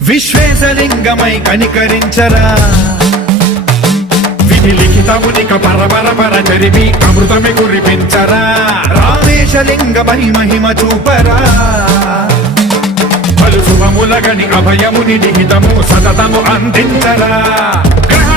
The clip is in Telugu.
విశ్వేశలింగమై కనికరించరా విధి లిఖితమునిక పరపర జరిపి అమృతమి కురిపించరా రామేశలింగమై మహిమ చూపరా పలు శుభములగని అభయముని లిఖితము సతతము అందించరా గ్రహ